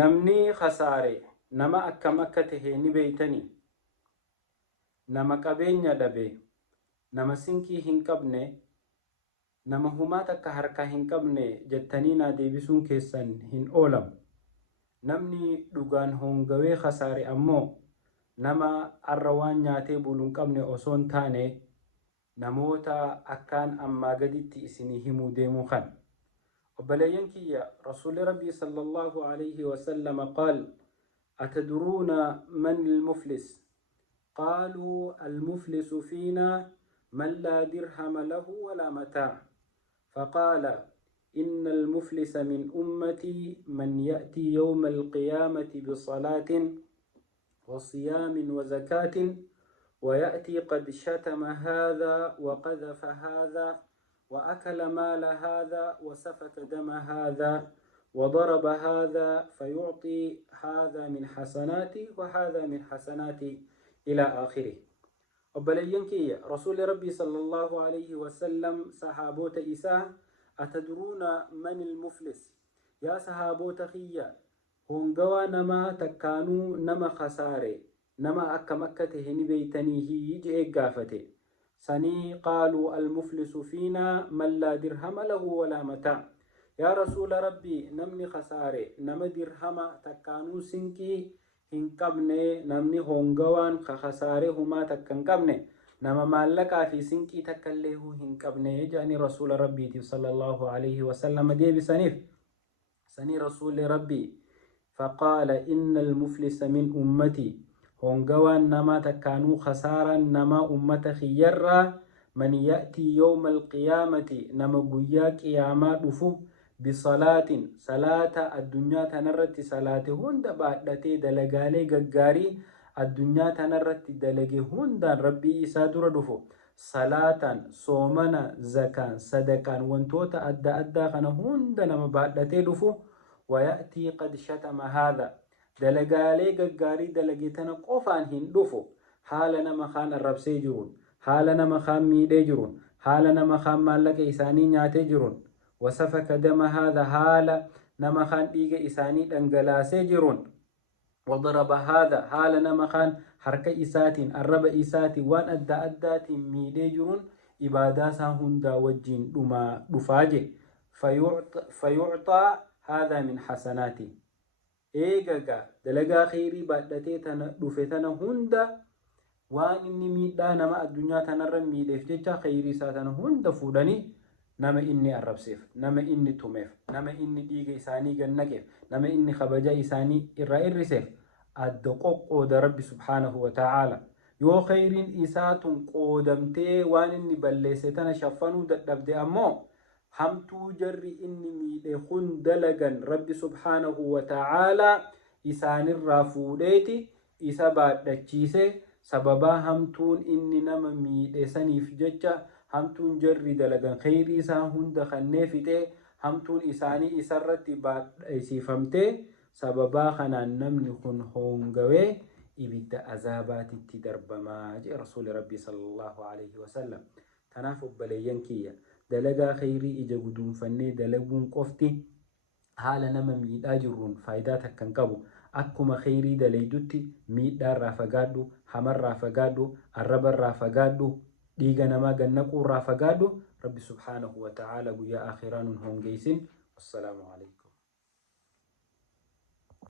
namni khasaare nama akkam akka tahe ni beeytanii? nama qabeenya dhabe, nama sinkii hin qabne, nama humaa takka harka hin qabne jettanii naa deebisuun keessan hin oolamu. namni dhugaan hongawee khasaare ammoo nama arra waan nyaatee bulu hin qabne osoo hin taane namoota akkaan ammaa gaditti isinii himuu deemuu kan. obboleeyyan kiyya rasuuli rabbii sallallahu alayhi wasallam qaal atadruuna man ilmuflis قالوا المفلس فينا من لا درهم له ولا متاع فقال إن المفلس من أمتي من يأتي يوم القيامة بصلاة وصيام وزكاة ويأتي قد شتم هذا وقذف هذا وأكل مال هذا وسفك دم هذا وضرب هذا فيعطي هذا من حسناتي وهذا من حسناتي إلى آخره. وبلين كي رسول ربي صلى الله عليه وسلم صحابوت إساء أتدرون من المفلس؟ يا صحابوت خيّا هنقوى نما تكانو نما خساري نما أكا مكته نبيتنيه يجئ قافته سني قالوا المفلس فينا من لا درهم له ولا متاع. يا رسول ربي نمني خساري نما درهم تكانو سنكي hin qabne namni hongawaan khasaare humaa takka hin qabne nama maallaqaa fi sinqii takka illee hin qabne jedhanii rasuula rabbiitiif sallallahu alayhi wasallam deebisaniif. sanii rasuuli rabbii faqaala inna almuflisa min ummatii hongawaan namaa takkaanuu khasaaraan namaa ummata kiyyarraa man ya'tii yawma alqiyaamati nama guyyaa qiyaamaa dhufu بصلاة صلاة الدنيا تنرت صلاة هند بعدتي دلقالي ققاري الدنيا تنرت دلقي هند ربي إسادر دفو صلاة صومنا زكاة صدقان وانتوتا أدى خنا هند نما بعدتي دفو ويأتي قد شتم هذا دلقالي ققاري دلقي تنقفان هندفو حالنا مخان الرب سيجرون حالنا مخان ميدي جرون حالنا مخان مالك إساني نياتي جرون وسفك دم هذا حال نما خان ديغ إساني دنگلاسي جرون وضرب هذا حال نما خان حركة إساتين الرب إساتي وان أدات ميدي جرون إباداسا هندا وجين دما دفاجي فيعطى هذا من حسناتي إيغاغا دلقا خيري بعدتي دفتنا هندا وان إني ميدا نما الدنيا تنرم ميدي فتجا خيري ساتنا هندا فوداني nama inni arrabseef nama inni tumeef nama inni dhiiga isaanii gannakeef nama inni kabaja isaanii irraa irriseef adda qoqqooda rabbi subhaanahu wa ta'ala. yoo khayriin isaatun qoodamtee waan inni balleesse tana shaffanuu dadhabde ammoo hamtuu jarri inni miidhe kun dalagan rabbi subhaanahu wa ta'ala isaanirraa fuudheeti isa baadhachiise sababaa hamtuun inni nama miidhe saniif jecha hamtuun jarri dalagan khayrii isaa hunda kanneefite hamtuun isaanii isarratti baadhisiifamte sababaa kanaan namni kun hongawee ibidda azaabaatitti darbamaa jee rasuuli rabbii sallallahu alayhi wasallam. tanaaf obboleeyyan kiyya dalagaa khayrii ija guduunfannee dalaguun qofti haala nama miidhaa jirruun faayidaa takka hin qabu. akkuma khayrii dalaydutti miidhaarraa fagaadhu, hamarraa fagaadhu, arrabarraa fagaadhu, dhiiga namaa gannaquu irraa fagaadhu. rabbi subhaanahu wa ta'ala guyyaa akhiraan hun hongeeysin. wassalaamu alaykum.